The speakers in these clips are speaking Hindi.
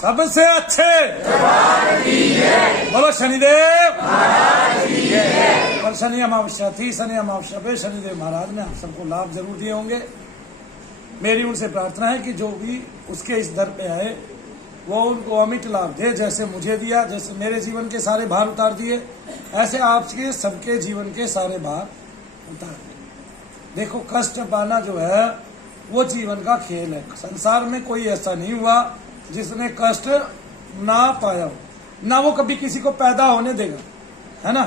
सबसे अच्छे बोलो शनिदेव। पर शनि अमावस्या थी, शनि अमावस्या पे शनिदेव महाराज ने आप सबको लाभ जरूर दिए होंगे। मेरी उनसे प्रार्थना है कि जो भी उसके इस दर पे आए वो उनको अमिट लाभ दे, जैसे मुझे दिया, जैसे मेरे जीवन के सारे भार उतार दिए, ऐसे आपके सबके जीवन के सारे भार उतार दिए। देखो, कष्ट पाना जो है वो जीवन का खेल है। संसार में कोई ऐसा नहीं हुआ जिसने कष्ट ना पाया हो, ना वो कभी किसी को पैदा होने देगा, है ना।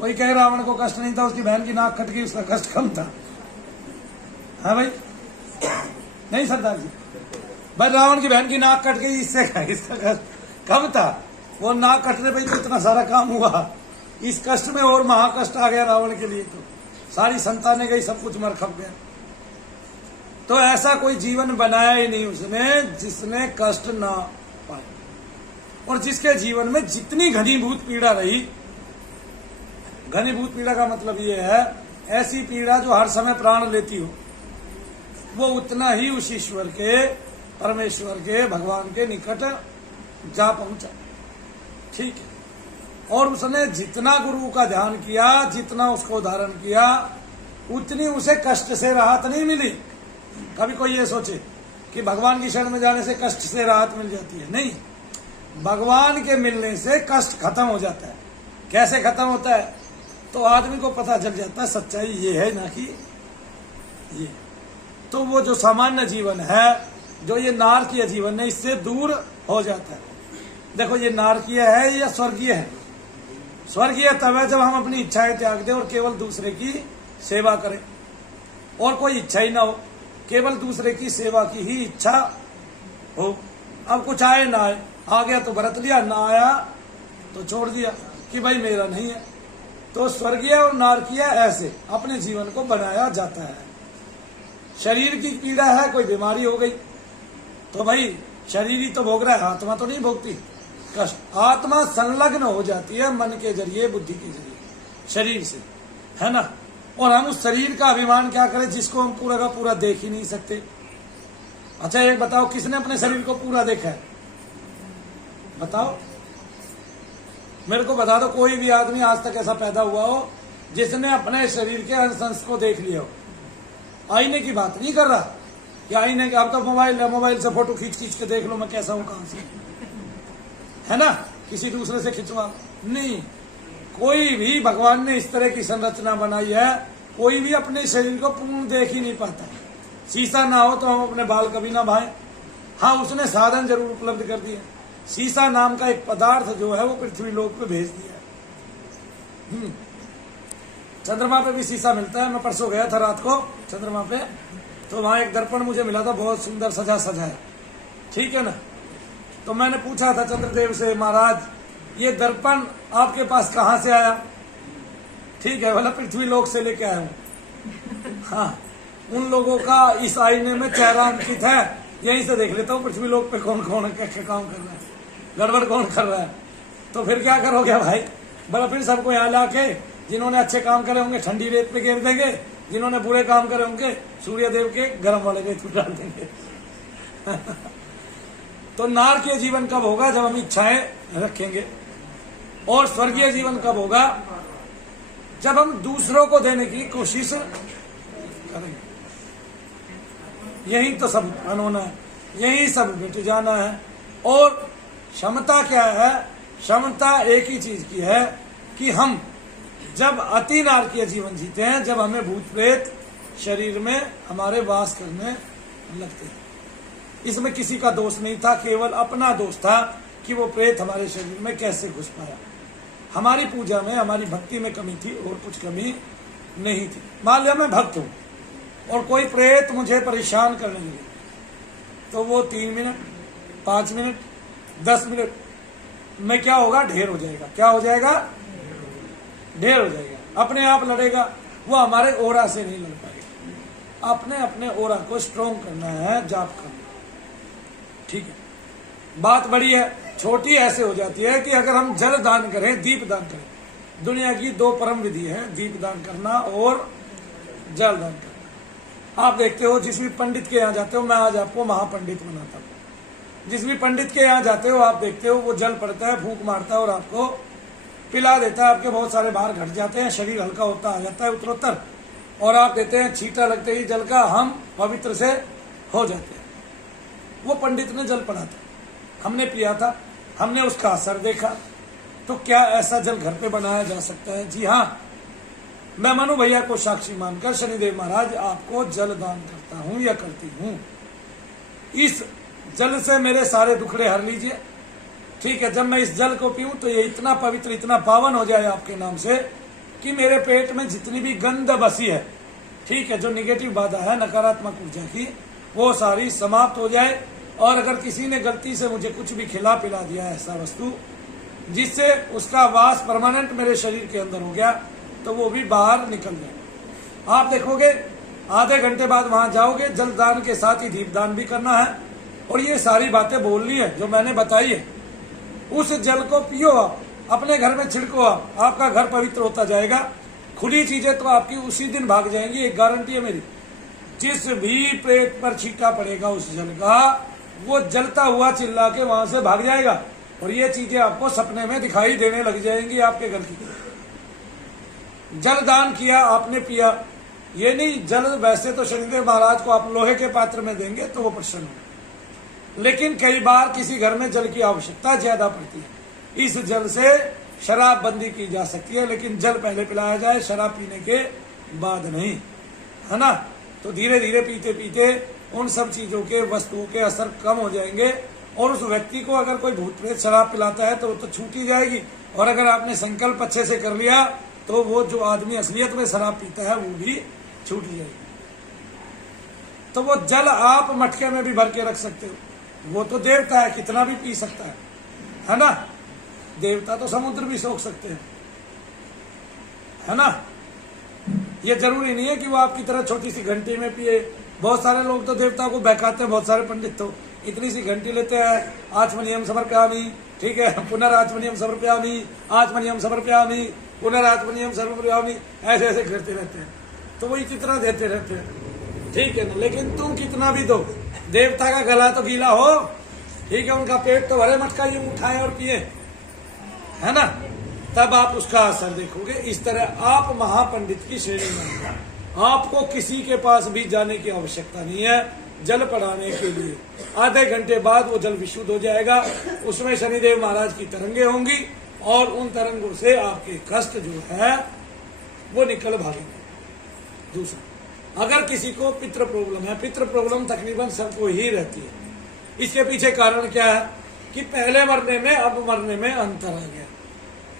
कोई कहे रावण को कष्ट नहीं था, उसकी बहन की नाक कट गई, उसका कष्ट कम था, है भाई? नहीं सरदार जी, भाई रावण की बहन की नाक कट गई, इससे इसका कष्ट कम था। वो नाक कटने पर तो इतना सारा काम हुआ, इस कष्ट में और महाकष्ट आ गया रावण के लिए। तो सारी संतानें गई, सब कुछ मर खप गया। तो ऐसा कोई जीवन बनाया ही नहीं उसने जिसने कष्ट ना पाए। और जिसके जीवन में जितनी घनीभूत पीड़ा रही, घनीभूत पीड़ा का मतलब ये है ऐसी पीड़ा जो हर समय प्राण लेती हो, वो उतना ही उस ईश्वर के, परमेश्वर के, भगवान के निकट जा पहुंचा। ठीक है। और उसने जितना गुरु का ध्यान किया, जितना उसको धारण किया, उतनी उसे कष्ट से राहत नहीं मिली। कभी कोई ये सोचे कि भगवान की शरण में जाने से कष्ट से राहत मिल जाती है, नहीं। भगवान के मिलने से कष्ट खत्म हो जाता है। कैसे खत्म होता है? तो आदमी को पता चल जाता है सच्चाई ये है ना कि ये। तो वो जो सामान्य जीवन है, जो ये नारकीय जीवन है, इससे दूर हो जाता है। देखो, ये नारकीय है या स्वर्गीय है? स्वर्गीय तब है जब हम अपनी इच्छाएं त्याग दें और केवल दूसरे की सेवा करें, और कोई इच्छा ही ना हो, केवल दूसरे की सेवा की ही इच्छा हो। अब कुछ आए ना आए, आ गया तो बरत लिया, ना आया तो छोड़ दिया कि भाई मेरा नहीं है। तो स्वर्गीय और नारकीय ऐसे अपने जीवन को बनाया जाता है। शरीर की पीड़ा है, कोई बीमारी हो गई तो भाई शरीर ही तो भोग रहा है, आत्मा तो नहीं भोगती कष्ट। आत्मा संलग्न हो जाती है मन के जरिए, बुद्धि के जरिए, शरीर से, है ना। और हम उस शरीर का अभिमान क्या करें जिसको हम पूरा का पूरा देख ही नहीं सकते। अच्छा, एक बताओ, किसने अपने शरीर को पूरा देखा है? बताओ, मेरे को बता दो, कोई भी आदमी आज तक ऐसा पैदा हुआ हो जिसने अपने शरीर के अंश को देख लिया हो। आईने की बात नहीं कर रहा कि आईने का, आपका मोबाइल है, मोबाइल से फोटो खींच खींच के देख लो मैं कैसा हूं, कहां से, है ना। किसी दूसरे से खिंचवा नहीं। कोई भी भगवान ने इस तरह की संरचना बनाई है, कोई भी अपने शरीर को पूर्ण देख ही नहीं पाता। शीशा ना हो तो हम अपने बाल कभी ना भाएं। हाँ, उसने साधन जरूर उपलब्ध कर दिए। शीशा नाम का एक पदार्थ जो है वो पृथ्वी लोक पे भेज दिया। चंद्रमा पे भी शीशा मिलता है। मैं परसों गया था रात को चंद्रमा पे, तो वहां एक दर्पण मुझे मिला था, बहुत सुंदर सजा सजाया, ठीक है ना। तो मैंने पूछा था चंद्रदेव से, महाराज ये दर्पण आपके पास कहां से आया? ठीक है, बोला पृथ्वी लोक से लेके आया हूं। हाँ, उन लोगों का इस आईने में चेहरा अंकित है, यहीं से देख लेता हूँ पृथ्वी लोक पे कौन कौन क्या क्या काम कर रहा है, गड़बड़ कौन कर रहा है। तो फिर क्या करोगे भाई? बोला फिर सबको यहाँ लाके, जिन्होंने अच्छे काम करे होंगे ठंडी रेत पे गिर देंगे, जिन्होंने बुरे काम करे होंगे सूर्य देव के गर्म वाले रेत पे डाल देंगे। तो नारकीय जीवन कब होगा? जब हम इच्छाएं रखेंगे। और स्वर्गीय जीवन कब होगा? जब हम दूसरों को देने की कोशिश करेंगे। यही तो सब होना है, यही सब मिट जाना है। और क्षमता क्या है? क्षमता एक ही चीज की है कि हम जब अति नारकीय जीवन जीते हैं, जब हमें भूत प्रेत शरीर में हमारे वास करने लगते हैं। इसमें किसी का दोष नहीं था, केवल अपना दोष था कि वो प्रेत हमारे शरीर में कैसे घुस पाया। हमारी पूजा में, हमारी भक्ति में कमी थी, और कुछ कमी नहीं थी। मान लिया मैं भक्त हूं और कोई प्रेत मुझे परेशान करने लगे, तो वो 3 मिनट, 5 मिनट, 10 मिनट में क्या होगा? ढेर हो जाएगा। क्या हो जाएगा? ढेर हो जाएगा। अपने आप लड़ेगा, वो हमारे ओरा से नहीं लड़ पाएगा। अपने अपने ओरा को स्ट्रोंग करना है, जाप करना, ठीक है। बात बड़ी है, छोटी ऐसे हो जाती है कि अगर हम जल दान करें, दीप दान करें, दुनिया की 2 परम विधि है, दीप दान करना और जल दान करना। आप देखते हो जिस भी पंडित के यहाँ जाते हो, मैं आज आपको महापंडित बनाता हूँ, जिस भी पंडित के यहाँ जाते हो आप देखते हो वो जल पड़ता है, फूंक मारता है और आपको पिला देता है। आपके बहुत सारे बाहर घट जाते हैं, शरीर हल्का होता आ जाता है उत्तरोत्तर, और आप देते हैं छींटा लगते ही जल का हम पवित्र से हो जाते हैं। वो पंडित ने जल पड़ा था, हमने पिया था, हमने उसका असर देखा। तो क्या ऐसा जल घर पे बनाया जा सकता है? जी हाँ, मैं मनु भैया को साक्षी मानकर शनिदेव महाराज आपको जल दान करता हूं या करती हूं। इस जल से मेरे सारे दुखड़े हर लीजिए, ठीक है। जब मैं इस जल को पीऊं तो ये इतना पवित्र, इतना पावन हो जाए आपके नाम से कि मेरे पेट में जितनी भी गंध बसी है, ठीक है, जो निगेटिव बाधा है नकारात्मक ऊर्जा की, वो सारी समाप्त हो जाए। और अगर किसी ने गलती से मुझे कुछ भी खिला पिला दिया ऐसा वस्तु जिससे उसका वास परमानेंट मेरे शरीर के अंदर हो गया, तो वो भी बाहर निकल जाए। आप देखोगे आधे घंटे बाद वहां जाओगे, जलदान के साथ ही दीपदान भी करना है और ये सारी बातें बोलनी है जो मैंने बताई है। उस जल को पियो, आप अपने घर में छिड़को, आपका घर पवित्र होता जाएगा। खुली चीजें तो आपकी उसी दिन भाग जाएंगी, एक गारंटी है मेरी। जिस भी पेट पर छींटा पड़ेगा उस जल का, वो जलता हुआ चिल्ला के वहां से भाग जाएगा और ये चीजें आपको सपने में दिखाई देने लग जाएंगी आपके घर की। जल दान किया आपने, पिया, ये नहीं जल वैसे तो शनिदेव महाराज को आप लोहे के पात्र में देंगे तो वो प्रसन्न हो, लेकिन कई बार किसी घर में जल की आवश्यकता ज्यादा पड़ती है। इस जल से शराब बंदी की जा सकती है, लेकिन जल पहले पिलाया जाए, शराब पीने के बाद नहीं, है ना। तो धीरे धीरे पीते पीते उन सब चीजों के, वस्तुओं के असर कम हो जाएंगे और उस व्यक्ति को अगर कोई भूत प्रेत शराब पिलाता है तो वो तो छूट ही जाएगी। और अगर आपने संकल्प अच्छे से कर लिया तो वो जो आदमी असलियत में शराब पीता है वो भी छूट जाएगी। तो वो जल आप मटके में भी भर के रख सकते हो, वो तो देवता है, कितना भी पी सकता है ना। देवता तो समुद्र भी सोख सकते हैं, है ना। ये जरूरी नहीं है कि वो आपकी तरह छोटी सी घंटी में पिए। बहुत सारे लोग तो देवता को बहकाते हैं, बहुत सारे पंडित तो इतनी सी घंटी लेते हैं, आचमनियम समर्पयामि, ठीक है, पुनराचमनियम समर्पयामि, आचमनियम समर्पयामि, पुनराचमनियम समर्पयामि, ऐसे ऐसे करते रहते हैं। तो वो इसी तरह देते रहते हैं, ठीक है ना। लेकिन तुम कितना भी दो, देवता का गला तो गीला हो, ठीक है, उनका पेट तो भरे, मटका यूं उठाए और पिए, है ना, तब आप उसका असर देखोगे। इस तरह आप महापंडित की श्रेणी में, आपको किसी के पास भी जाने की आवश्यकता नहीं है जल पढ़ाने के लिए। आधे घंटे बाद वो जल विशुद्ध हो जाएगा, उसमें शनिदेव महाराज की तरंगे होंगी और उन तरंगों से आपके कष्ट जो है वो निकल भागेंगे। दूसरा, अगर किसी को पितृ प्रॉब्लम है, पितृ प्रॉब्लम तकरीबन सबको ही रहती है। इसके पीछे कारण क्या है कि पहले मरने में अब मरने में अंतर आ गया।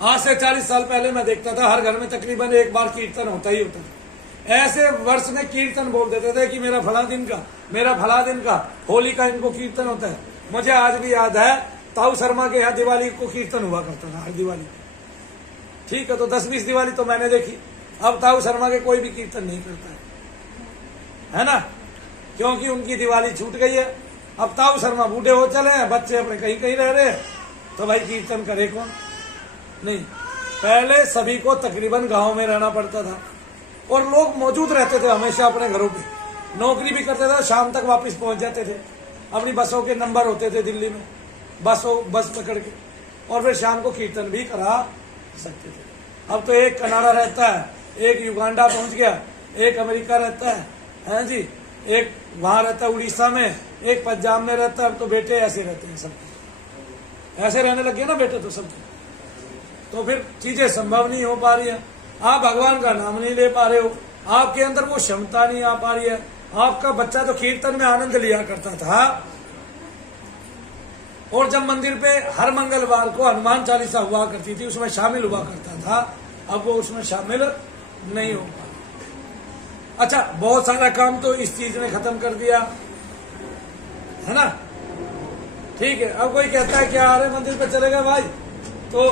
आज से 40 साल पहले मैं देखता था हर घर में तकरीबन एक बार कीर्तन होता ही होता था। ऐसे वर्ष में कीर्तन बोल देते थे कि मेरा फला दिन का, मेरा फला दिन का, होली का इनको कीर्तन होता है। मुझे आज भी याद है ताऊ शर्मा के यहाँ दिवाली को कीर्तन हुआ करता था, हर दिवाली, ठीक है। तो 10-20 दिवाली तो मैंने देखी। अब ताऊ शर्मा के कोई भी कीर्तन नहीं करता है ना, क्योंकि उनकी दिवाली छूट गई है। अब ताऊ शर्मा बूढ़े हो चले हैं, बच्चे अपने कहीं कहीं रह रहे हैं, तो भाई कीर्तन करे कौन? नहीं, पहले सभी को तकरीबन गांव में रहना पड़ता था और लोग मौजूद रहते थे हमेशा अपने घरों पे, नौकरी भी करते थे, शाम तक वापस पहुंच जाते थे। अपनी बसों के नंबर होते थे दिल्ली में, बस पकड़ के, और फिर शाम को कीर्तन भी करा सकते थे। अब तो एक कनाडा रहता है, एक युगांडा पहुंच गया, एक अमेरिका रहता है जी, एक वहां रहता है उड़ीसा में, एक पंजाब में रहता है। अब तो बेटे ऐसे रहते हैं, सबके ऐसे रहने लग गए ना बेटे तो सबके, तो फिर चीजें संभव नहीं हो पा रही है। आप भगवान का नाम नहीं ले पा रहे हो, आपके अंदर वो क्षमता नहीं आ पा रही है। आपका बच्चा तो कीर्तन में आनंद लिया करता था और जब मंदिर पे हर मंगलवार को हनुमान चालीसा हुआ करती थी उसमें शामिल हुआ करता था, अब वो उसमें शामिल नहीं हो पा। अच्छा, बहुत सारा काम तो इस चीज ने खत्म कर दिया, है ना, ठीक है। अब कोई कहता है क्या, अरे मंदिर पे चलेगा भाई तो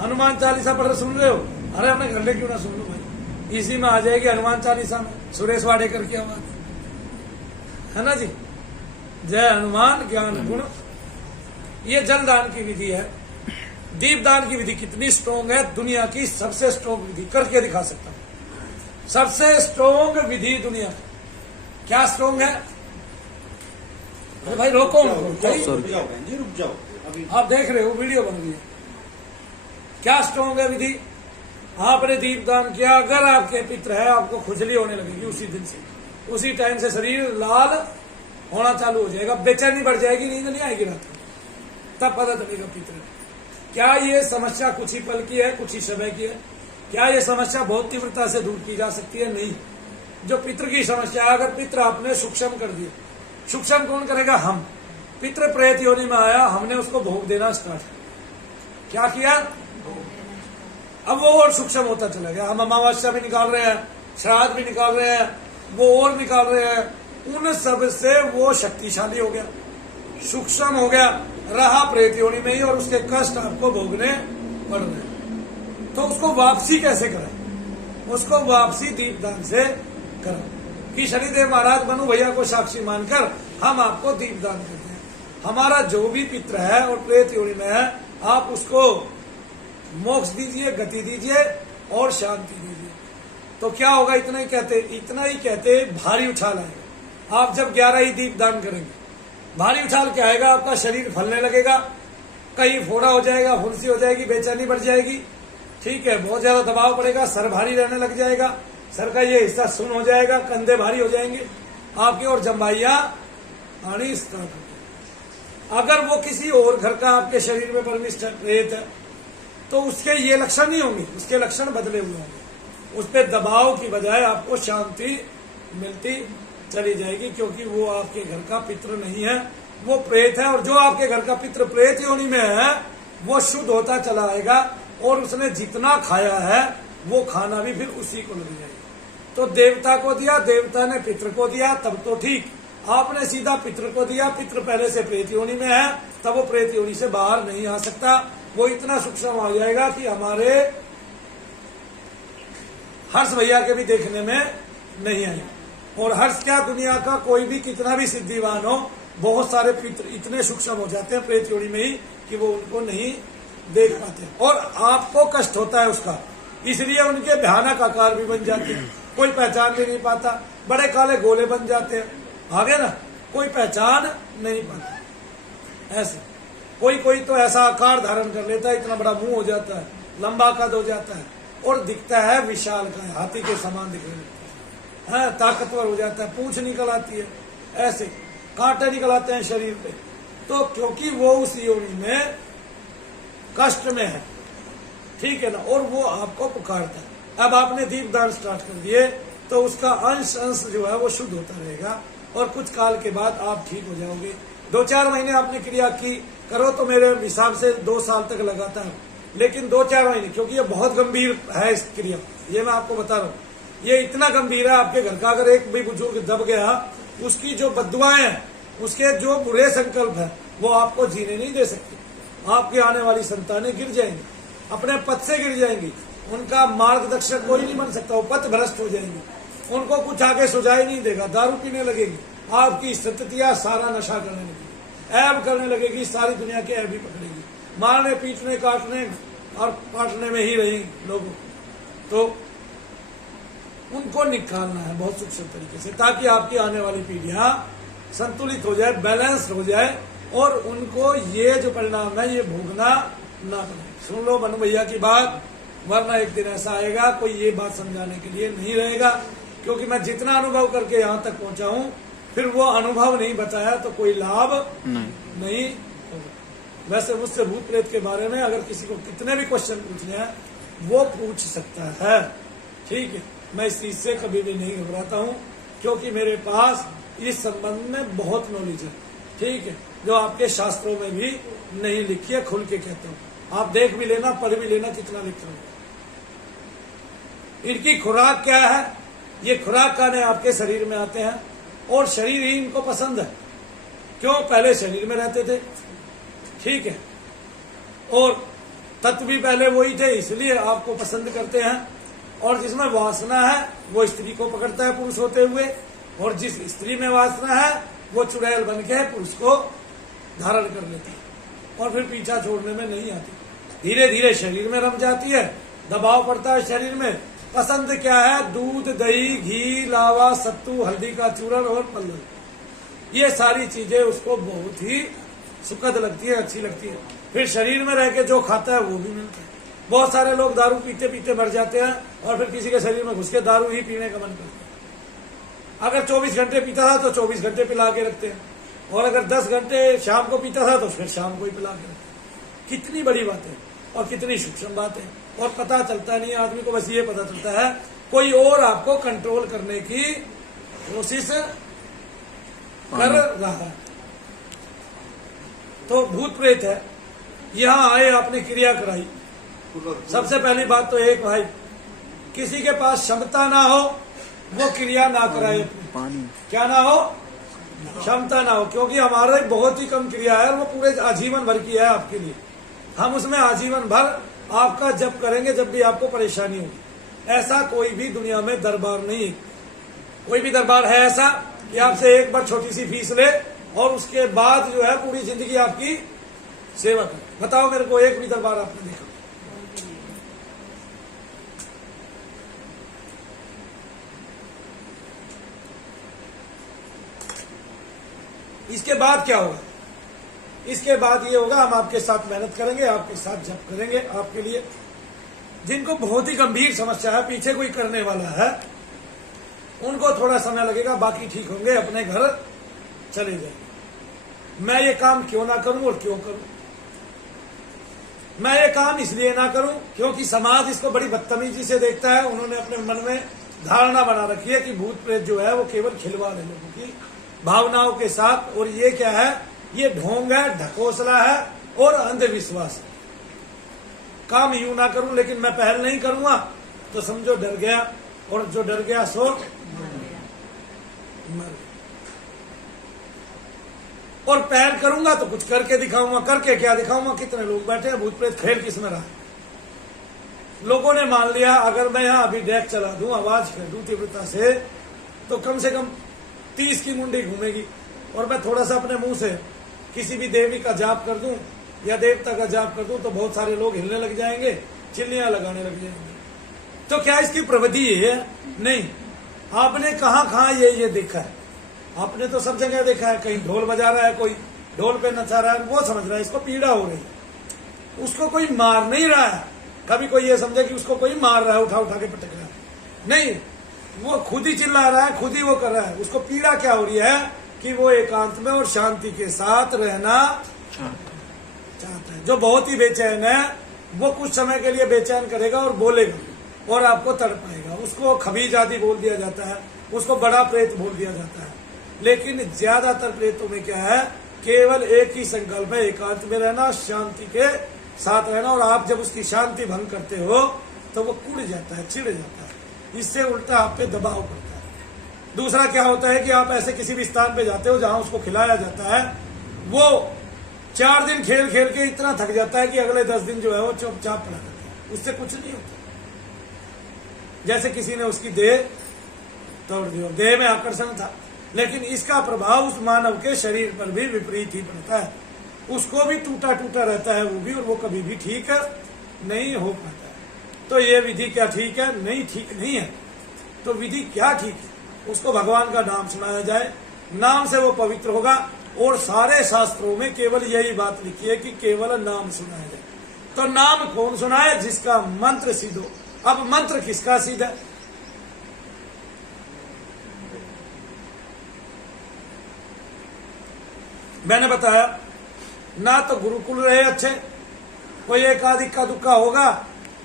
हनुमान चालीसा पढ़ रहे, सुन रहे हो? अरे अपने घर ले क्यों ना सुन लो भाई, इसी में आ जाएगी हनुमान चालीसा में सुरेश वाडेकर की आवाज, है ना जी। जय हनुमान ज्ञान गुण। ये जलदान की विधि है। दीपदान की विधि कितनी स्ट्रोंग है, दुनिया की सबसे स्ट्रोंग विधि, करके दिखा सकता हूं। सबसे स्ट्रोंग विधि दुनिया की, क्या स्ट्रोंग है? अरे भाई रोको रुक जाओ बहन जी, रुक जाओ। अभी आप देख रहे हो वीडियो बन रही है। क्या स्ट्रोंग है विधि? आपने दीपदान किया, अगर आपके पित्र है आपको खुजली होने लगेगी उसी दिन से, उसी टाइम से शरीर लाल होना चालू हो जाएगा, बेचैनी बढ़ जाएगी, नींद नहीं आएगी रात में, तब पता चलेगा पित्र। क्या ये समस्या कुछ ही पल की है, कुछ ही समय की है? क्या ये समस्या बहुत तीव्रता से दूर की जा सकती है? नहीं। जो पितृ की समस्या है, अगर पितृ आपने सूक्ष्म कर दिया, सूक्ष्म कौन करेगा? हम। पितृ प्रेत योनि में आया, हमने उसको भोग देना स्टार्ट क्या किया? अब वो और सूक्ष्म होता चला गया। हम अमावस्या भी निकाल रहे हैं, श्राद्ध भी निकाल रहे हैं, वो और निकाल रहे हैं, उन सब से वो शक्तिशाली हो गया, सूक्ष्म हो गया, रहा प्रेत योनि में ही, और उसके कष्ट आपको भोगने पड़ रहे। तो उसको वापसी कैसे करें? उसको वापसी दीपदान से करें कि शनिदेव महाराज मनु भैया को साक्षी मानकर हम आपको दीपदान करते हैं। हमारा जो भी पित्र है और प्रेत योनि में है, आप उसको मोक्ष दीजिए, गति दीजिए और शांति दीजिए। तो क्या होगा? इतना ही कहते भारी उछाल आएगा। आप जब 11 ही दीपदान करेंगे, भारी उछाल क्या आएगा? आपका शरीर फलने लगेगा, कहीं फोड़ा हो जाएगा, फुंसी हो जाएगी, बेचैनी बढ़ जाएगी, ठीक है, बहुत ज्यादा दबाव पड़ेगा, सर भारी रहने लग जाएगा, सर का ये हिस्सा सुन्न हो जाएगा, कंधे भारी हो जाएंगे आपके, और जम्बाइया आनी स्टार्ट हो जाएगी। अगर वो किसी और घर का आपके शरीर में परमिष्ट प्रेत है तो उसके ये लक्षण नहीं होंगे, उसके लक्षण बदले हुए होंगे। उस पर दबाव की बजाय आपको शांति मिलती चली जाएगी, क्योंकि वो आपके घर का पितृ नहीं है, वो प्रेत है। और जो आपके घर का पितृ प्रेत योनि में है वो शुद्ध होता चला आएगा, और उसने जितना खाया है वो खाना भी फिर उसी को लग जाएगा। तो देवता को दिया, देवता ने पितृ को दिया, तब तो ठीक। आपने सीधा पितृ को दिया, पितृ पहले से प्रेत योनि में है, तब वो प्रेत योनि से बाहर नहीं आ सकता। वो इतना सूक्ष्म हो जाएगा कि हमारे हर्ष भैया के भी देखने में नहीं आए। और हर्ष क्या, दुनिया का कोई भी कितना भी सिद्धिवान हो, बहुत सारे पितृ इतने सूक्ष्म हो जाते हैं प्रेत योनि में ही कि वो उनको नहीं देख पाते, और आपको कष्ट होता है उसका, इसलिए उनके भयानक आकार भी बन जाते हैं, कोई पहचान भी नहीं पाता, बड़े काले गोले बन जाते हैं, आगे ना कोई पहचान नहीं पाता। ऐसे कोई तो ऐसा आकार धारण कर लेता है, इतना बड़ा मुंह हो जाता है, लंबा कद हो जाता है, और दिखता है विशाल का, हाथी के समान दिखने लगता है, ताकतवर हो जाता है, पूंछ निकल आती है, ऐसे कांटे निकल आते हैं शरीर पे। तो क्योंकि वो उस योनि में कष्ट में है, ठीक है ना, और वो आपको पुकारता है। अब आपने दीपदान स्टार्ट कर दिए तो उसका अंश जो है वो शुद्ध होता रहेगा, और कुछ काल के बाद आप ठीक हो जाओगे। 2-4 महीने आपने क्रिया की करो तो मेरे हिसाब से 2 साल तक लगातार, लेकिन 2-4 महीने, क्योंकि ये बहुत गंभीर है इस क्रिया, ये मैं आपको बता रहा हूँ, ये इतना गंभीर है। आपके घर का अगर एक भी बुजुर्ग दब गया, उसकी जो बद्दुआएं हैं, उसके जो बुरे संकल्प है, वो आपको जीने नहीं दे सकते। आपकी आने वाली संतानें गिर जाएंगी, अपने पद से गिर जाएंगी, उनका मार्गदर्शक कोई नहीं बन सकता, वो पथ भ्रष्ट हो जाएंगे, उनको कुछ आगे सुझाई नहीं देगा, दारू पीने लगेगी, आपकी स्थितियां सारा नशा करने लगेगी, ऐब करने लगेगी, सारी दुनिया के ऐब भी पकड़ेगी, मारने पीटने काटने और काटने में ही रही लोगों। तो उनको निकालना है बहुत सूक्ष्म तरीके से, ताकि आपकी आने वाली पीढ़ियां संतुलित हो जाए, बैलेंस हो जाए, और उनको ये जो परिणाम है ये भोगना ना पड़े। सुन लो मनु भैया की बात, वरना एक दिन ऐसा आएगा कोई ये बात समझाने के लिए नहीं रहेगा, क्योंकि मैं जितना अनुभव करके यहाँ तक पहुंचा हूँ, फिर वो अनुभव नहीं बताया तो कोई लाभ नहीं होगा। वैसे मुझसे भूत प्रेत के बारे में अगर किसी को कितने भी क्वेश्चन पूछने हैं वो पूछ सकता है, ठीक है। मैं इस चीज से कभी भी नहीं घबराता हूँ, क्योंकि मेरे पास इस संबंध में बहुत नॉलेज है, ठीक है, जो आपके शास्त्रों में भी नहीं लिखी है। खुल के कहता हूँ, आप देख भी लेना, पढ़ भी लेना कितना लिखा हुआ। इनकी खुराक क्या है? ये खुराक खाने आपके शरीर में आते हैं, और शरीर ही इनको पसंद है। क्यों? पहले शरीर में रहते थे, ठीक है, और तत्व भी पहले वही थे, इसलिए आपको पसंद करते हैं। और जिसमें वासना है वो स्त्री को पकड़ता है पुरुष होते हुए, और जिस स्त्री में वासना है वो चुड़ैल बन के पुरुष को धारण कर लेती है, और फिर पीछा छोड़ने में नहीं आती। धीरे धीरे शरीर में रम जाती है, दबाव पड़ता है शरीर में, पसंद क्या है? दूध, दही, घी, लावा, सत्तू, हल्दी का चूरण और पल्लव, ये सारी चीजें उसको बहुत ही सुखद लगती है, अच्छी लगती है। फिर शरीर में रह के जो खाता है वो भी मिलता है। बहुत सारे लोग दारू पीते पीते मर जाते हैं और फिर किसी के शरीर में घुस के दारू ही पीने का मन करता है। अगर 24 घंटे पीता था तो 24 घंटे पिला के रखते हैं, और अगर 10 घंटे शाम को पीता था तो फिर शाम को ही पिला के रखते हैं। कितनी बड़ी बात है और कितनी सूक्ष्म बात है, और पता चलता नहीं आदमी को। बस ये पता चलता है कोई और आपको कंट्रोल करने की कोशिश कर रहा है। तो भूत प्रेत है, यहां आए, आपने क्रिया कराई। सबसे पहली बात तो एक भाई, किसी के पास क्षमता ना हो वो क्रिया ना कराए अपनी। क्या ना हो? क्षमता ना हो, क्योंकि हमारे बहुत ही कम क्रिया है और वो पूरे आजीवन भर की है आपके लिए। हम उसमें आजीवन भर आपका जप करेंगे जब भी आपको परेशानी होगी। ऐसा कोई भी दुनिया में दरबार नहीं है। कोई भी दरबार है ऐसा कि आपसे एक बार छोटी सी फीस ले और उसके बाद जो है पूरी जिंदगी आपकी सेवा करे? बताओ मेरे को एक भी दरबार आपने देखा? इसके बाद क्या होगा? इसके बाद ये होगा, हम आपके साथ मेहनत करेंगे, आपके साथ जप करेंगे आपके लिए। जिनको बहुत ही गंभीर समस्या है, पीछे कोई करने वाला है, उनको थोड़ा समय लगेगा, बाकी ठीक होंगे, अपने घर चले जाएंगे। मैं ये काम क्यों ना करूं और क्यों करूं? मैं ये काम इसलिए ना करूं क्योंकि समाज इसको बड़ी बदतमीजी से देखता है। उन्होंने अपने मन में धारणा बना रखी है कि भूत प्रेत जो है वो केवल खिलवाड़ है लोगों की भावनाओं के साथ, और ये क्या है? ये ढोंग है, ढकोसला है और अंधविश्वास है। काम यूं ना करूं, लेकिन मैं पहल नहीं करूंगा तो समझो डर गया, और जो डर गया सो मर गया। और पहल करूंगा तो कुछ करके दिखाऊंगा। करके क्या दिखाऊंगा? कितने लोग बैठे हैं, भूत प्रेत खेल किसमें रहा? लोगों ने मान लिया अगर मैं यहां अभी डेक चला दूं, आवाज कर दूं तीव्रता से, तो कम से कम 30 की मुंडी घूमेगी। और मैं थोड़ा सा अपने मुंह से किसी भी देवी का जाप कर दूं या देवता का जाप कर दूं तो बहुत सारे लोग हिलने लग जाएंगे, चिल्लियां लगाने लग जाएंगे। तो क्या इसकी प्रविधि ये है? नहीं। आपने कहां ये देखा है? आपने तो सब जगह देखा है, कहीं ढोल बजा रहा है, कोई ढोल पे नचा रहा है, वो समझ रहा है इसको पीड़ा हो रही है, उसको कोई मार नहीं रहा है। कभी कोई ये समझे कि उसको कोई मार रहा है, उठा उठा के पटक रहा है, नहीं, वो खुद ही चिल्ला रहा है, खुद ही वो कर रहा है। उसको पीड़ा क्या हो रही है कि वो एकांत में और शांति के साथ रहना चाहता है। जो बहुत ही बेचैन है वो कुछ समय के लिए बेचैन करेगा और बोलेगा और आपको तड़पाएगा। उसको खबीज आदि बोल दिया जाता है, उसको बड़ा प्रेत बोल दिया जाता है। लेकिन ज्यादातर प्रेतों में क्या है? केवल एक ही संकल्प है, एकांत में रहना, शांति के साथ रहना। और आप जब उसकी शांति भंग करते हो तो वो कुड़ जाता है, चिढ़ जाता है, इससे उल्टा आप पे दबाव पड़ता है। दूसरा क्या होता है कि आप ऐसे किसी भी स्थान पे जाते हो जहां उसको खिलाया जाता है, वो 4 दिन खेल खेल के इतना थक जाता है कि अगले 10 दिन जो है वो चुपचाप पड़ा रहता है, उससे कुछ नहीं होता। जैसे किसी ने उसकी देह तोड़ दी, देह में आकर्षण था, लेकिन इसका प्रभाव उस मानव के शरीर पर भी विपरीत ही पड़ता है। उसको भी टूटा टूटा रहता है वो भी, और वो कभी भी ठीक नहीं हो पाता है। तो ये विधि क्या ठीक है? नहीं, ठीक नहीं है। तो विधि क्या ठीक है? उसको भगवान का नाम सुनाया जाए, नाम से वो पवित्र होगा। और सारे शास्त्रों में केवल यही बात लिखी है कि केवल नाम सुनाया जाए। तो नाम कौन सुनाए? जिसका मंत्र सिद्ध हो। अब मंत्र किसका सिद्ध है? मैंने बताया ना, तो गुरुकुल रहे अच्छे, कोई एक आदि का दुक्का होगा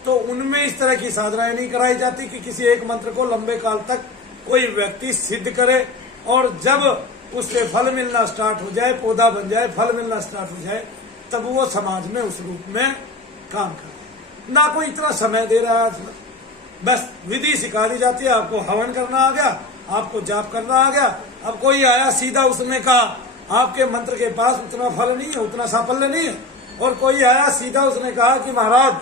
तो उनमें इस तरह की साधनाएं नहीं कराई जाती कि किसी एक मंत्र को लंबे काल तक कोई व्यक्ति सिद्ध करे, और जब उससे फल मिलना स्टार्ट हो जाए, पौधा बन जाए, फल मिलना स्टार्ट हो जाए, तब वो समाज में उस रूप में काम करे। ना कोई इतना समय दे रहा है, बस विधि सिखा दी जाती है। आपको हवन करना आ गया, आपको जाप करना आ गया। अब कोई आया सीधा, उसने कहा आपके मंत्र के पास उतना फल नहीं है, उतना साफल्य नहीं है। और कोई आया सीधा, उसने कहा कि महाराज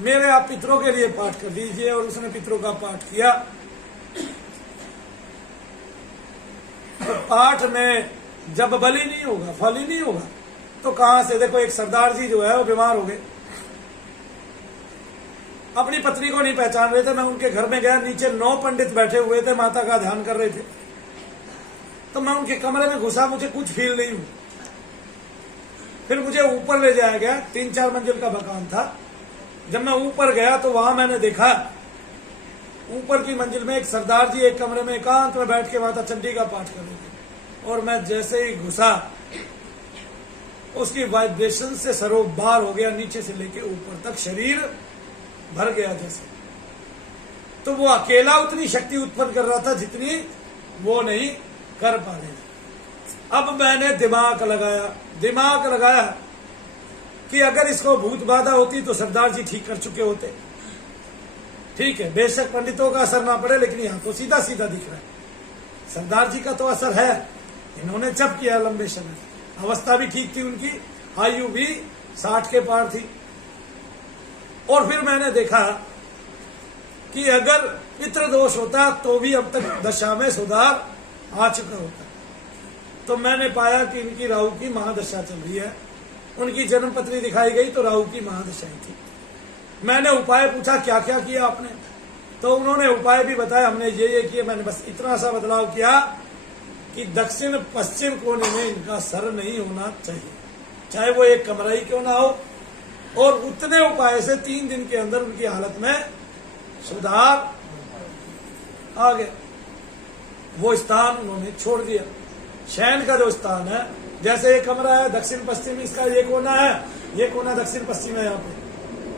मेरे आप पितरों के लिए पाठ कर दीजिए, और उसने पितरों का पाठ किया। तो पाठ में जब बल ही नहीं होगा, फल ही नहीं होगा, तो कहां से? देखो एक सरदार जी जो है वो बीमार हो गए, अपनी पत्नी को नहीं पहचान रहे थे। मैं उनके घर में गया, नीचे 9 पंडित बैठे हुए थे, माता का ध्यान कर रहे थे। तो मैं उनके कमरे में घुसा, मुझे कुछ फील नहीं हुआ। फिर मुझे ऊपर ले जाया गया, 3-4 मंजिल का मकान था। जब मैं ऊपर गया तो वहां मैंने देखा ऊपर की मंजिल में एक सरदार जी एक कमरे में एकांत में बैठ के माता चंडी का पाठ कर रहे थे। और मैं जैसे ही घुसा, उसकी वाइब्रेशन से सरोबार हो गया, नीचे से लेके ऊपर तक शरीर भर गया जैसे। तो वो अकेला उतनी शक्ति उत्पन्न कर रहा था जितनी वो नहीं कर पा रहे थे। अब मैंने दिमाग लगाया कि अगर इसको भूत बाधा होती तो सरदार जी ठीक कर चुके होते। ठीक है, बेशक पंडितों का असर ना पड़े, लेकिन यहां तो सीधा सीधा दिख रहा है सरदार जी का तो असर है। इन्होंने जप किया लंबे समय, अवस्था भी ठीक थी उनकी, आयु भी 60 के पार थी। और फिर मैंने देखा कि अगर पितृ दोष होता तो भी अब तक दशा में सुधार आ चुका होता। तो मैंने पाया कि इनकी राहु की महादशा चल रही है। उनकी जन्म पत्री दिखाई गई तो राहु की महादशा ही थी। मैंने उपाय पूछा क्या क्या किया आपने, तो उन्होंने उपाय भी बताया, हमने ये किए। मैंने बस इतना सा बदलाव किया कि दक्षिण पश्चिम कोने में इनका सर नहीं होना चाहिए, चाहे वो एक कमरा ही क्यों ना हो। और उतने उपाय से 3 दिन के अंदर उनकी हालत में सुधार आ गया। वो स्थान उन्होंने छोड़ दिया। शयन का जो स्थान है, जैसे ये कमरा है दक्षिण पश्चिम, इसका ये कोना है, ये कोना दक्षिण पश्चिम है यहाँ पे,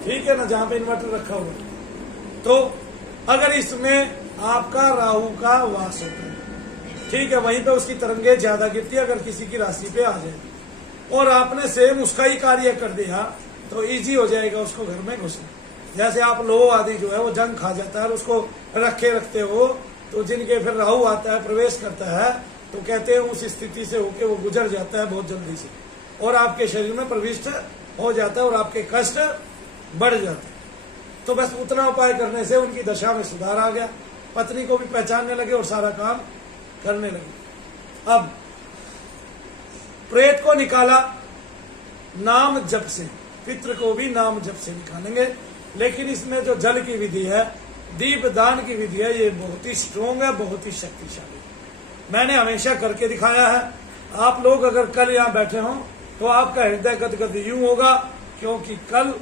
ठीक है ना, जहां पे इन्वर्टर रखा हुआ है। तो अगर इसमें आपका राहु का वास होता है, ठीक है, वहीं पे उसकी तरंगे ज्यादा गिरती है अगर किसी की राशि पे आ जाए, और आपने सेम उसका ही कार्य कर दिया तो इजी हो जाएगा उसको घर में घुसना। जैसे आप लोह आदि जो है वो जंग खा जाता है और उसको रखते हो, तो जिनके फिर राहु आता है प्रवेश करता है तो कहते हैं उस स्थिति से होके वो गुजर जाता है बहुत जल्दी से, और आपके शरीर में प्रविष्ट हो जाता है और आपके कष्ट बढ़ जाते हैं। तो बस उतना उपाय करने से उनकी दशा में सुधार आ गया, पत्नी को भी पहचानने लगे और सारा काम करने लगे। अब प्रेत को निकाला नाम जप से, पितृ को भी नाम जप से निकालेंगे। लेकिन इसमें जो जल की विधि है, दीप दान की विधि है, ये बहुत ही स्ट्रोंग है, बहुत ही शक्तिशाली। मैंने हमेशा करके दिखाया है। आप लोग अगर कल यहाँ बैठे हों तो आपका हृदय गदगद यूं होगा, क्योंकि कल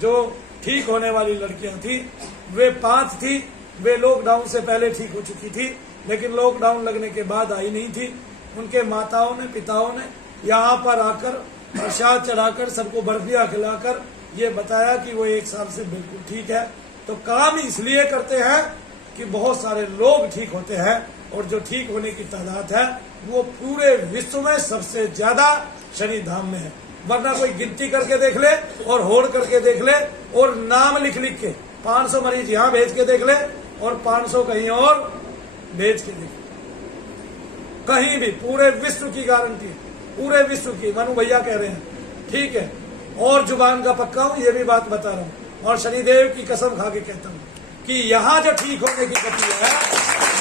जो ठीक होने वाली लड़कियां थी वे 5 थी। वे लॉकडाउन से पहले ठीक हो चुकी थी, लेकिन लॉकडाउन लगने के बाद आई नहीं थी। उनके माताओं ने, पिताओं ने यहाँ पर आकर प्रसाद चढ़ाकर सबको बर्फिया खिलाकर ये बताया कि वो 1 साल से बिल्कुल ठीक है। तो काम इसलिए करते हैं कि बहुत सारे लोग ठीक होते हैं, और जो ठीक होने की तादाद है वो पूरे विश्व में सबसे ज्यादा शनि धाम में है। वरना कोई गिनती करके देख ले और होड़ करके देख ले और नाम लिख लिख के 500 मरीज यहाँ भेज के देख ले और 500 कहीं और भेज के देख ले, कहीं भी पूरे विश्व की गारंटी है, पूरे विश्व की। मनु भैया कह रहे हैं, ठीक है, और जुबान का पक्का हूं, ये भी बात बता रहा हूं, और शनिदेव की कसम खा के कहता हूं कि यहां जो ठीक होने की गति है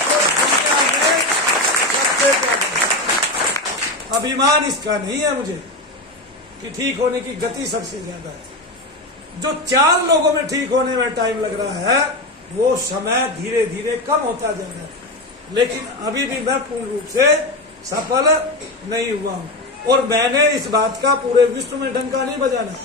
तो दुनिया में सबसे ज्यादा। अभिमान इसका नहीं है मुझे कि ठीक होने की गति सबसे ज्यादा है। जो 4 लोगों में ठीक होने में टाइम लग रहा है वो समय धीरे धीरे कम होता जा रहा है, लेकिन अभी भी मैं पूर्ण रूप से सफल नहीं हुआ हूं। और मैंने इस बात का पूरे विश्व में डंका नहीं बजाना।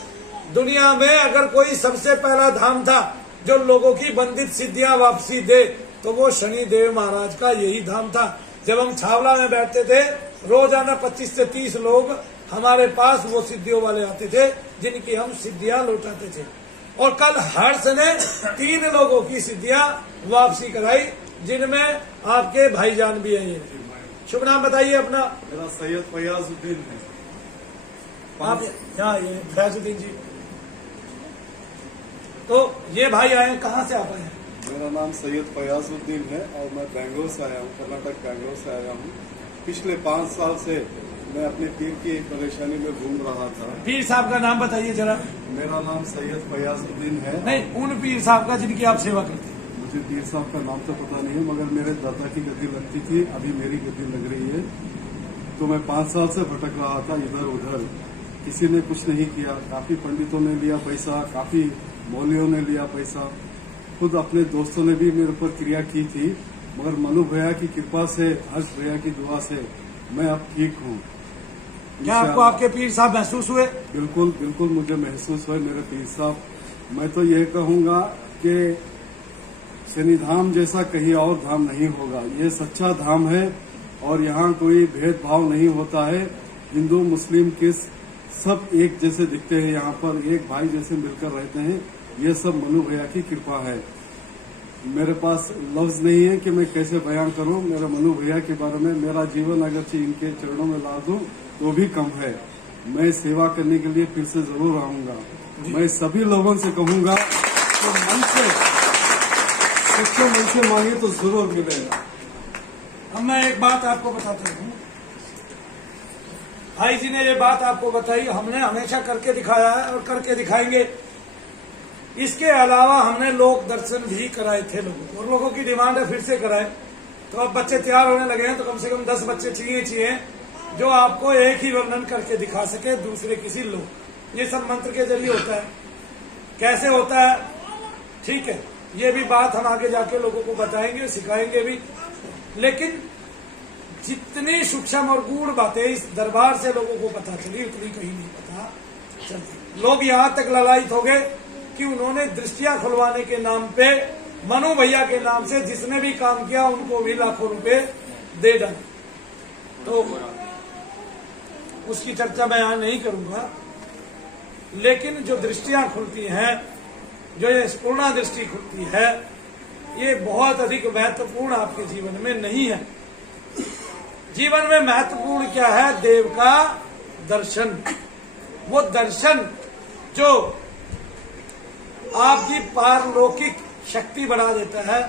दुनिया में अगर कोई सबसे पहला धाम था जो लोगों की बंधित सिद्धियां वापसी दे तो वो शनि देव महाराज का यही धाम था। जब हम छावला में बैठते थे, रोजाना 25 से 30 लोग हमारे पास वो सिद्धियों वाले आते थे जिनकी हम सिद्धियां लौटाते थे। और कल हर्ष ने 3 लोगों की सिद्धियां वापसी कराई, जिनमें आपके भाईजान भी हैं। ये शुभ नाम बताइए अपना। मेरा सैयद फयाजुद्दीन है। आप यहाँ ये फयाजुद्दीन जी, तो ये भाई आए, कहाँ से आप आए हैं? मेरा नाम सैयद फयाजुद्दीन है और मैं बेंगलोर से आया हूँ, कर्नाटक बेंगलोर से आया हूँ। पिछले 5 साल से मैं अपने पीर की परेशानी में घूम रहा था। पीर साहब का नाम बताइए जरा। मेरा नाम सैयद फयाजुद्दीन है। नहीं, उन पीर साहब का जिनकी आप सेवा करते हैं। मुझे पीर साहब का नाम तो पता नहीं है, मगर मेरे दादा की गद्दी लगती थी, अभी मेरी गद्दी लग रही है। तो मैं 5 साल से भटक रहा था इधर उधर, किसी ने कुछ नहीं किया। काफी पंडितों ने लिया पैसा, काफी मौलियों ने लिया पैसा, खुद अपने दोस्तों ने भी मेरे ऊपर क्रिया की थी, मगर मनु भैया की कृपा से, हर्ष भैया की दुआ से मैं अब ठीक हूँ। क्या आपको आपके पीर साहब महसूस हुए? बिल्कुल बिल्कुल मुझे महसूस हुआ मेरे पीर साहब। मैं तो यह कहूंगा कि शनि धाम जैसा कहीं और धाम नहीं होगा। ये सच्चा धाम है और यहाँ कोई भेदभाव नहीं होता है। हिंदू मुस्लिम के सब एक जैसे दिखते हैं, यहाँ पर एक भाई जैसे मिलकर रहते हैं। ये सब मनु भैया की कृपा है। मेरे पास लफ्ज नहीं है कि मैं कैसे बयान करूं मेरे मनु भैया के बारे में। मेरा जीवन अगरचे इनके चरणों में ला दूं तो भी कम है। मैं सेवा करने के लिए फिर से जरूर आऊंगा। मैं सभी लोगों से कहूंगा तो मन से, सच्चे मन से मांगे तो जरूर मिलेगा। अब मैं एक बात आपको बताता हूँ। भाई जी ने ये बात आपको बताई, हमने हमेशा करके दिखाया है और करके दिखाएंगे। इसके अलावा हमने लोक दर्शन भी कराए थे लोगों को, और लोगों की डिमांड है फिर से कराए। तो अब बच्चे तैयार होने लगे हैं, तो कम से कम 10 बच्चे चाहिए जो आपको एक ही वर्णन करके दिखा सके, दूसरे किसी लोग। ये सब मंत्र के जरिए होता है। कैसे होता है, ठीक है, ये भी बात हम आगे जाके लोगों को बताएंगे, सिखाएंगे भी। लेकिन जितनी सूक्ष्म और गूढ़ बातें इस दरबार से लोगों को पता चली, उतनी कहीं नहीं पता चलती। लोग यहां तक ललायित हो गए कि उन्होंने दृष्टियां खुलवाने के नाम पे मनु भैया के नाम से जिसने भी काम किया उनको भी लाखों रुपए दे डाले। तो उसकी चर्चा मैं यहां नहीं करूंगा। लेकिन जो दृष्टियां खुलती हैं, जो ये पूर्णा दृष्टि खुलती है, ये बहुत अधिक महत्वपूर्ण आपके जीवन में नहीं है। जीवन में महत्वपूर्ण क्या है? देव का दर्शन। वो दर्शन जो आपकी पारलौकिक शक्ति बढ़ा देता है,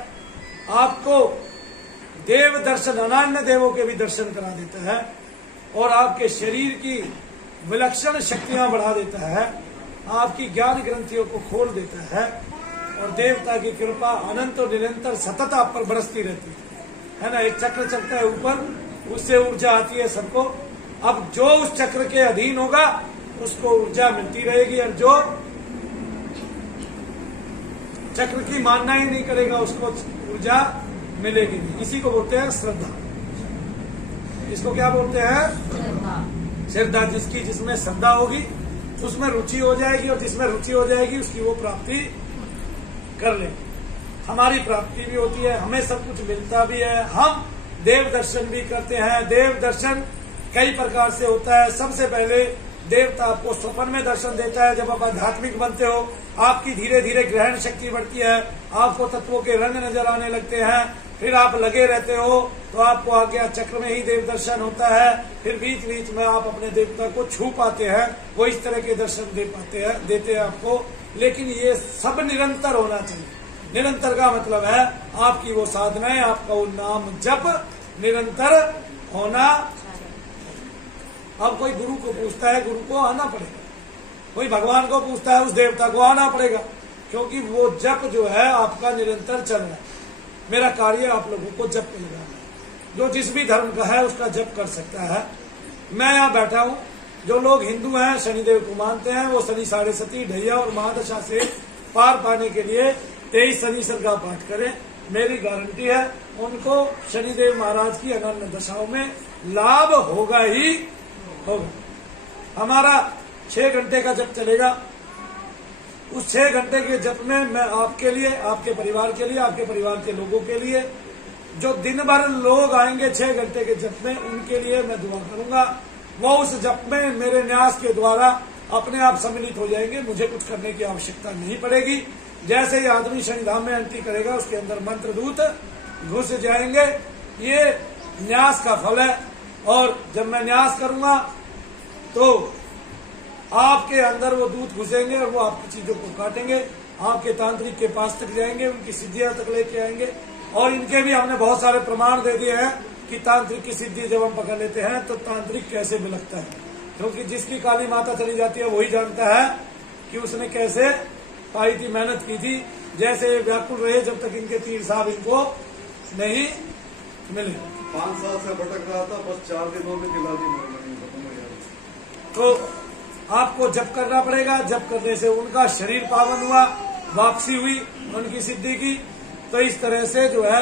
आपको देव दर्शन, अनन्य देवों के भी दर्शन करा देता है, और आपके शरीर की विलक्षण शक्तियां बढ़ा देता है, आपकी ज्ञान ग्रंथियों को खोल देता है, और देवता की कृपा अनंत और निरंतर सतत आप पर बरसती रहती है ना। एक चक्र चलता है ऊपर, उससे ऊर्जा आती है सबको। अब जो उस चक्र के अधीन होगा उसको ऊर्जा मिलती रहेगी, और जो चक्र की मानना ही नहीं करेगा उसको ऊर्जा मिलेगी नहीं। इसी को बोलते हैं श्रद्धा। इसको क्या बोलते हैं? श्रद्धा। जिसकी जिसमें श्रद्धा होगी उसमें रुचि हो जाएगी, और जिसमें रुचि हो जाएगी उसकी वो प्राप्ति कर ले। हमारी प्राप्ति भी होती है, हमें सब कुछ मिलता भी है, हम देव दर्शन भी करते हैं। देव दर्शन कई प्रकार से होता है। सबसे पहले देवता आपको स्वप्न में दर्शन देता है। जब आप आध्यात्मिक बनते हो, आपकी धीरे धीरे ग्रहण शक्ति बढ़ती है, आपको तत्वों के रंग नजर आने लगते हैं, फिर आप लगे रहते हो तो आपको आज्ञा चक्र में ही देव दर्शन होता है। फिर बीच बीच में आप अपने देवता को छू पाते हैं, वो इस तरह के दर्शन देते हैं आपको। लेकिन ये सब निरंतर होना चाहिए। निरंतर का मतलब है आपकी वो साधनाएं, आपका वो नाम जप निरंतर होना। अब कोई गुरु को पूछता है, गुरु को आना पड़ेगा। कोई भगवान को पूछता है, उस देवता को आना पड़ेगा, क्योंकि वो जप जो है आपका निरंतर चल रहा है। मेरा कार्य आप लोगों को जप पे लगाना है। जो जिस भी धर्म का है उसका जप कर सकता है। मैं यहाँ बैठा हूँ, जो लोग हिंदू हैं, शनिदेव को मानते हैं, वो शनि 7.5 ढैया और महादशा से पार पाने के लिए 23 शनिश्चर का पाठ करें। मेरी गारंटी है उनको शनिदेव महाराज की अनन्य दशाओं में लाभ होगा ही होगा। हमारा 6 घंटे का जप चलेगा। उस 6 घंटे के जप में मैं आपके लिए, आपके परिवार के लिए, आपके परिवार के लोगों के लिए, जो दिन भर लोग आएंगे 6 घंटे के जप में, उनके लिए मैं दुआ करूंगा। वो उस जप में मेरे न्यास के द्वारा अपने आप सम्मिलित हो जाएंगे। मुझे कुछ करने की आवश्यकता नहीं पड़ेगी। जैसे ही आदमी शनिधाम में एंट्री करेगा, उसके अंदर मंत्र दूत घुस जाएंगे। ये न्यास का फल है। और जब मैं न्यास करूंगा तो आपके अंदर वो दूत घुसेंगे और वो आपकी चीजों को काटेंगे, आपके तांत्रिक के पास तक जाएंगे, उनकी सिद्धियां तक लेके आएंगे। और इनके भी हमने बहुत सारे प्रमाण दे दिए हैं कि तांत्रिक की सिद्धि जब हम पकड़ लेते हैं तो तांत्रिक कैसे बिलखता है। क्योंकि जिसकी काली माता चली जाती है वही जानता है कि उसने कैसे पाई थी, मेहनत की थी। जैसे व्याकुल रहे जब तक इनके तीर साहब इनको नहीं मिले। 5 साल से भटक रहा था, बस 4 दिनों में दिला दी। तो आपको जप करना पड़ेगा। जप करने से उनका शरीर पावन हुआ, वापसी हुई उनकी सिद्धि की। तो इस तरह से जो है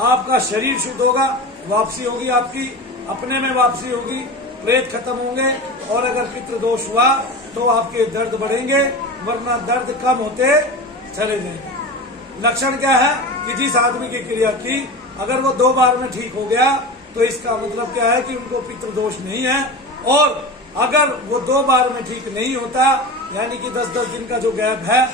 आपका शरीर शुद्ध होगा, वापसी होगी, आपकी अपने में वापसी होगी, प्रेत खत्म होंगे। और अगर पितृदोष हुआ तो आपके दर्द बढ़ेंगे, वरना दर्द कम होते चले जाएंगे। लक्षण क्या है कि जिस आदमी की क्रिया की अगर वो 2 बार में ठीक हो गया तो इसका मतलब क्या है कि उनको पितृदोष नहीं है। और अगर वो 2 बार में ठीक नहीं होता, यानी कि 10-10 दिन का जो गैप है,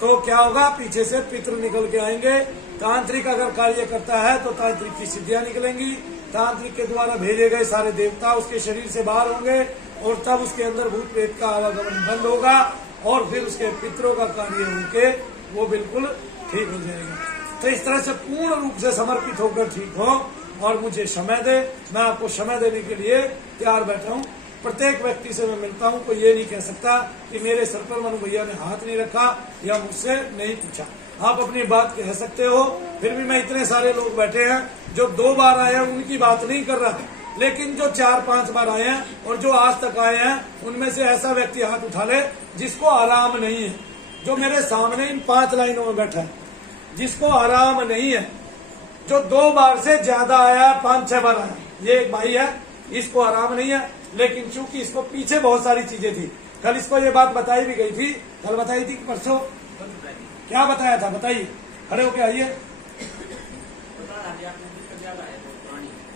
तो क्या होगा, पीछे से पितृ निकल के आएंगे। तांत्रिक अगर कार्य करता है तो तांत्रिक की सिद्धियां निकलेंगी, तांत्रिक के द्वारा भेजे गए सारे देवता उसके शरीर से बाहर होंगे और तब उसके अंदर भूत प्रेत का आवागमन बंद होगा और फिर उसके पितरों का कार्य होके वो बिल्कुल ठीक हो जाएगा। तो इस तरह से पूर्ण रूप से समर्पित होकर ठीक हो और मुझे समय दे। मैं आपको समय देने के लिए तैयार बैठा हूँ। प्रत्येक व्यक्ति से मैं मिलता हूँ, कोई ये नहीं कह सकता कि मेरे सर पर मनु भैया ने हाथ नहीं रखा या मुझसे नहीं पूछा। आप अपनी बात कह सकते हो। फिर भी मैं इतने सारे लोग बैठे हैं जो 2 बार आए हैं, उनकी बात नहीं कर रहा है, लेकिन जो 4-5 बार आए हैं और जो आज तक आए हैं, उनमें से ऐसा व्यक्ति हाथ उठा ले जिसको आराम नहीं है, जो मेरे सामने इन 5 लाइनों में बैठा है, जिसको आराम नहीं है, जो 2 बार से ज्यादा आया, 5-6 बार आया। ये एक भाई है, इसको आराम नहीं है, लेकिन चूंकि इसको पीछे बहुत सारी चीजें थी। कल इसको ये बात बताई भी गई थी, कल बताई थी कि परसों, क्या बताया था, बताइए, खड़े होके आइए।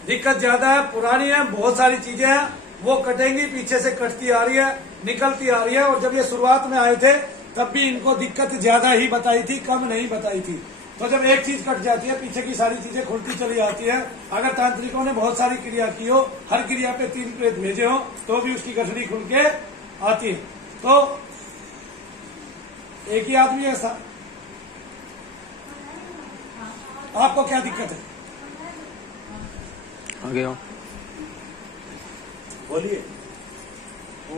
दिक्कत ज्यादा है, पुरानी है, बहुत सारी चीजें हैं, वो कटेंगी, पीछे से कटती आ रही है, निकलती आ रही है। और जब ये शुरुआत में आए थे तब भी इनको दिक्कत ज्यादा ही बताई थी, कम नहीं बताई थी। तो जब एक चीज कट जाती है, पीछे की सारी चीजें खुलती चली आती है। अगर तांत्रिकों ने बहुत सारी क्रिया की हो, हर क्रिया पे 3 प्रेत भेजे हो, तो भी उसकी गठड़ी खुल के आती है। तो एक ही आदमी ऐसा, आपको क्या दिक्कत है, आगे आओ। बोलिए। वो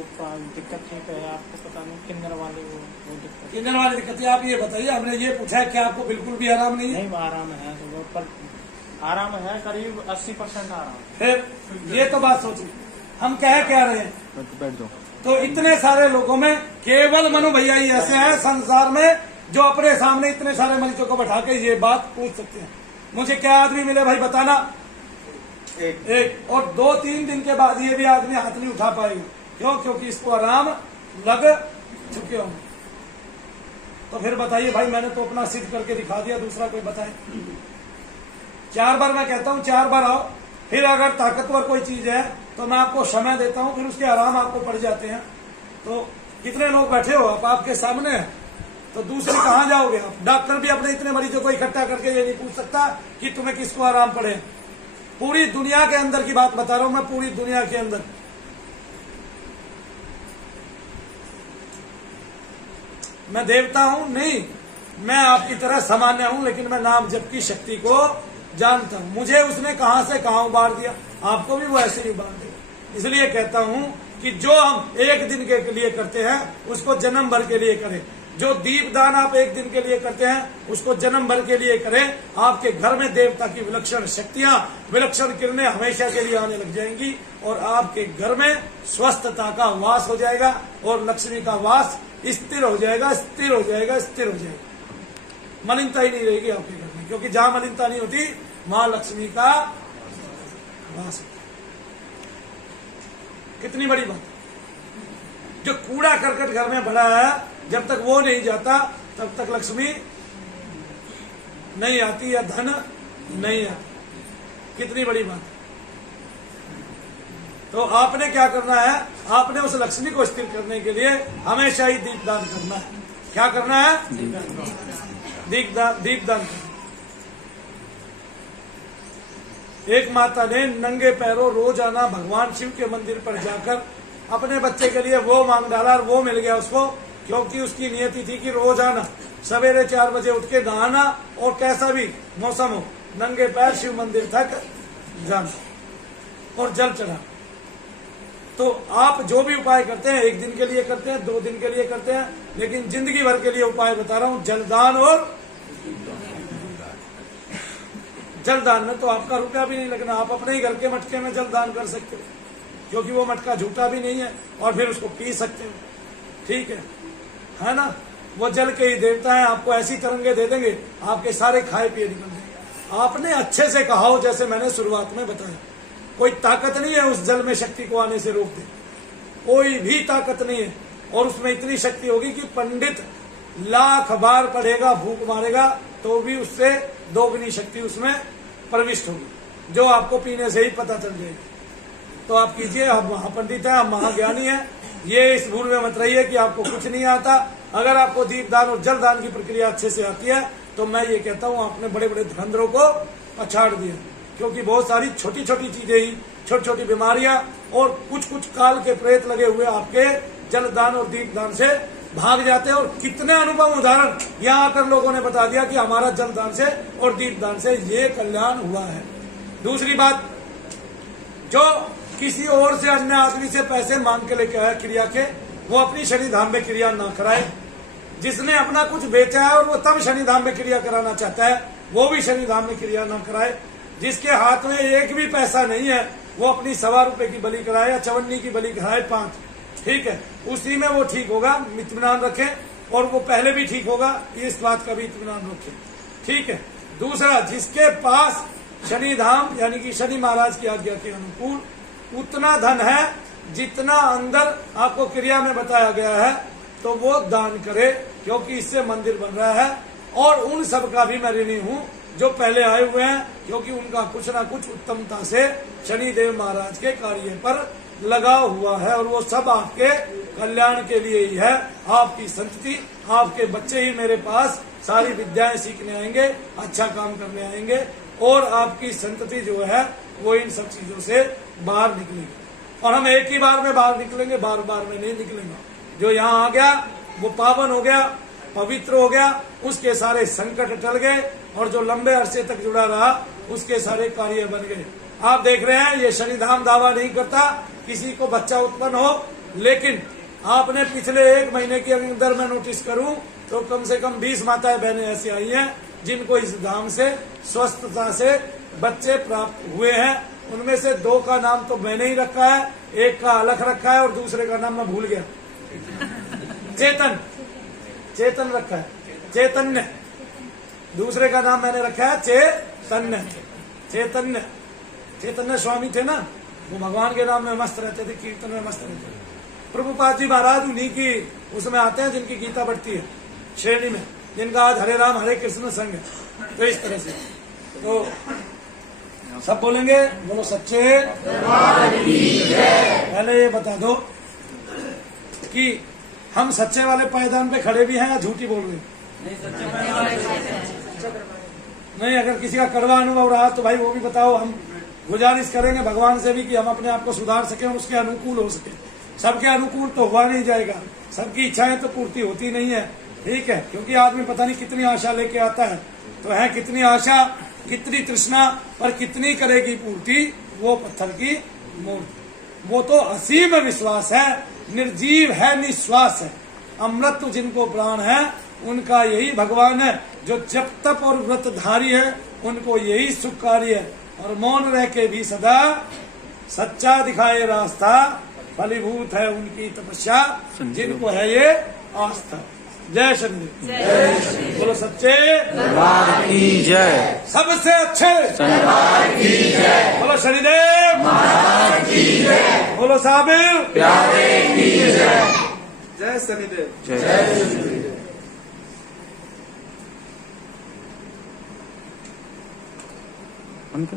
दिक्कत है तो आपको पता नहीं किन्नर वाले वो दिक्कत किन्नर वाली दिक्कत है। आप ये बताइए, हमने ये पूछा है क्या आपको बिल्कुल भी आराम नहीं है? नहीं, आराम है तो पर आराम है, करीब 80% आराम। फिर ये तो बात सोचिए, हम कह क्या रहे हैं। बैठ जाओ। तो इतने सारे लोगों में केवल मनु भैया ही ऐसे हैं संसार में जो अपने सामने इतने सारे मरीजों को बैठा के ये बात पूछ सकते हैं। मुझे क्या आदमी मिले भाई, बताना। एक और 2-3 दिन के बाद ये भी आदमी हाथ नहीं उठा पाएगा। क्यों? क्योंकि इसको आराम लग चुके होंगे। तो फिर बताइए भाई, मैंने तो अपना सिद्ध करके दिखा दिया, दूसरा कोई बताए। 4 बार मैं कहता हूँ, 4 बार आओ। फिर अगर ताकतवर कोई चीज है तो मैं आपको समय देता हूँ, फिर उसके आराम आपको पड़ जाते हैं। तो कितने लोग बैठे हो आप, आपके सामने है, तो दूसरे कहाँ जाओगे आप? डॉक्टर भी अपने इतने मरीजों को इकट्ठा करके ये नहीं पूछ सकता कि तुम्हें किसको आराम पड़े। पूरी दुनिया के अंदर की बात बता रहा हूं मैं, पूरी दुनिया के अंदर। मैं देवता हूं नहीं, मैं आपकी तरह सामान्य हूं, लेकिन मैं नाम जप की शक्ति को जानता हूं। मुझे उसने कहां से कहां उबार दिया, आपको भी वो ऐसे ही उबार देगा। इसलिए कहता हूं कि जो हम एक दिन के लिए करते हैं उसको जन्म भर के लिए करें। जो दीपदान आप एक दिन के लिए करते हैं उसको जन्म भर के लिए करें। आपके घर में देवता की विलक्षण शक्तियां, विलक्षण किरणें हमेशा के लिए आने लग जाएंगी और आपके घर में स्वस्थता का वास हो जाएगा और लक्ष्मी का वास स्थिर हो जाएगा, स्थिर हो जाएगा, स्थिर हो जाएगा। मलिनता ही नहीं रहेगी आपके घर में, क्योंकि जहां मलिनता नहीं होती मां लक्ष्मी का वास होता। कितनी बड़ी बात है। जो कूड़ा करकट घर में भरा है, जब तक वो नहीं जाता तब तक लक्ष्मी नहीं आती या धन नहीं आता। कितनी बड़ी बात है। तो आपने क्या करना है, आपने उस लक्ष्मी को स्थिर करने के लिए हमेशा ही दीपदान करना है। क्या करना है? दीपदान करना। एक माता ने नंगे पैरों रोजाना भगवान शिव के मंदिर पर जाकर अपने बच्चे के लिए वो मांग डाला और वो मिल गया उसको, क्योंकि उसकी नियति थी कि रोजाना सवेरे 4 बजे उठ के नहाना और कैसा भी मौसम हो नंगे पैर शिव मंदिर तक जाना और जल चढ़ाना। तो आप जो भी उपाय करते हैं, 1 दिन के लिए करते हैं, 2 दिन के लिए करते हैं, लेकिन जिंदगी भर के लिए उपाय बता रहा हूं, जलदान। और जलदान में तो आपका रुपया भी नहीं लगना, आप अपने ही घर के मटके में जलदान कर सकते हो, क्योंकि वो मटका झूठा भी नहीं है और फिर उसको पी सकते हो। ठीक है ना? वो जल के ही देवता है, आपको ऐसी तरंगे दे देंगे आपके सारे खाए पिए निकल जाएंगे। आपने अच्छे से कहा हो, जैसे मैंने शुरुआत में बताया, कोई ताकत नहीं है उस जल में शक्ति को आने से रोक दे, कोई भी ताकत नहीं है। और उसमें इतनी शक्ति होगी कि पंडित लाख बार पढ़ेगा, भूख मारेगा, तो भी उससे दोगुनी शक्ति उसमें प्रविष्ट होगी, जो आपको पीने से ही पता चल जाएगी। तो आप कीजिए, आप महापंडित हैं, आप महाज्ञानी हैं, ये इस भूल में मत रहिए कि आपको कुछ नहीं आता। अगर आपको दीपदान और जलदान की प्रक्रिया अच्छे से आती है तो मैं ये कहता हूँ आपने बड़े बड़े धुरंधरों को पछाड़ दिया, क्योंकि बहुत सारी छोटी छोटी चीजें ही, छोटी छोटी बीमारियां और कुछ कुछ काल के प्रेत लगे हुए आपके जलदान और दीपदान से भाग जाते हैं। और कितने अनुपम उदाहरण यहाँ आकर लोगों ने बता दिया कि हमारा जलदान से और दीपदान से ये कल्याण हुआ है। दूसरी बात, जो किसी और से अन्य आदमी से पैसे मांग के लेके आया क्रिया के, वो अपनी शनिधाम में क्रिया ना कराए। जिसने अपना कुछ बेचा है और वो तब शनिधाम में क्रिया कराना चाहता है, वो भी शनिधाम में क्रिया ना कराए। जिसके हाथ में एक भी पैसा नहीं है, वो अपनी 1.25 रुपए की बलि कराए या 54 की बलि कराए 5, ठीक है, उसी में वो ठीक होगा। इत्मीनान रखें, और वो पहले भी ठीक होगा, इस बात का भी इत्मीनान रखें, ठीक है। दूसरा, जिसके पास शनिधाम यानी कि शनि महाराज की आज्ञा के अनुकूल उतना धन है जितना अंदर आपको क्रिया में बताया गया है, तो वो दान करे, क्योंकि इससे मंदिर बन रहा है। और उन सब का भी मैं ऋणी हूँ जो पहले आए हुए हैं, क्योंकि उनका कुछ ना कुछ उत्तमता से शनिदेव महाराज के कार्य पर लगा हुआ है, और वो सब आपके कल्याण के लिए ही है। आपकी संतति, आपके बच्चे ही मेरे पास सारी विद्याएं सीखने आएंगे, अच्छा काम करने आएंगे, और आपकी संतति जो है वो इन सब चीजों से बाहर निकलेगी। और हम एक ही बार में बाहर निकलेंगे, बार बार में नहीं निकलेंगे। जो यहाँ आ गया वो पावन हो गया, पवित्र हो गया, उसके सारे संकट टल गए, और जो लंबे अरसे तक जुड़ा रहा उसके सारे कार्य बन गए। आप देख रहे हैं, ये शनिधाम दावा नहीं करता किसी को बच्चा उत्पन्न हो, लेकिन आपने पिछले 1 महीने के अंदर मैं नोटिस करूं तो कम से कम 20 माताएं बहनें ऐसी आई हैं जिनको इस धाम से स्वस्थता से बच्चे प्राप्त हुए हैं। उनमें से 2 का नाम तो मैंने ही रखा है, एक का अलग रखा है और दूसरे का नाम मैं भूल गया। चेतन रखा है, चैतन्य। दूसरे का नाम मैंने रखा है चैतन्य स्वामी थे ना, वो भगवान के नाम में मस्त रहते थे, कीर्तन में मस्त रहते थे। प्रभुपाद जी महाराज उन्हीं की उसमें आते हैं जिनकी गीता बढ़ती है श्रेणी में, जिनका आज हरे राम हरे कृष्ण संग है। तो इस तरह से तो सब बोलेंगे, बोलो सच्चे। पहले ये बता दो कि हम सच्चे वाले पायदान पे खड़े भी हैं या झूठी बोल रहे हैं? नहीं, अगर किसी का कड़वा अनुभव रहा तो भाई वो भी बताओ। हम गुजारिश करेंगे भगवान से भी कि हम अपने आप को सुधार सकें, उसके अनुकूल हो सके। सबके अनुकूल तो हुआ नहीं जाएगा, सबकी इच्छाएं तो पूर्ति होती नहीं है, ठीक है, क्योंकि आदमी पता नहीं कितनी आशा लेके आता है। तो है कितनी आशा, कितनी तृष्णा, पर कितनी करेगी पूर्ति वो पत्थर की मूर्ति। वो तो असीम विश्वास है, निर्जीव है, निश्वास है। अमृत जिनको प्राण है उनका यही भगवान है। जो जप तप और व्रतधारी है उनको यही सुखकारी है। और मौन रह के भी सदा सच्चा दिखाए रास्ता, फलीभूत है उनकी तपस्या जिनको है ये आस्था। जय शनिदेव, बोलो सच्चे दरबार की जय, सबसे अच्छे दरबार की जय, बोलो शनिदेव महाराज की जय, बोलो साबिर प्यारे की जय, जय शनिदेव। जय उनके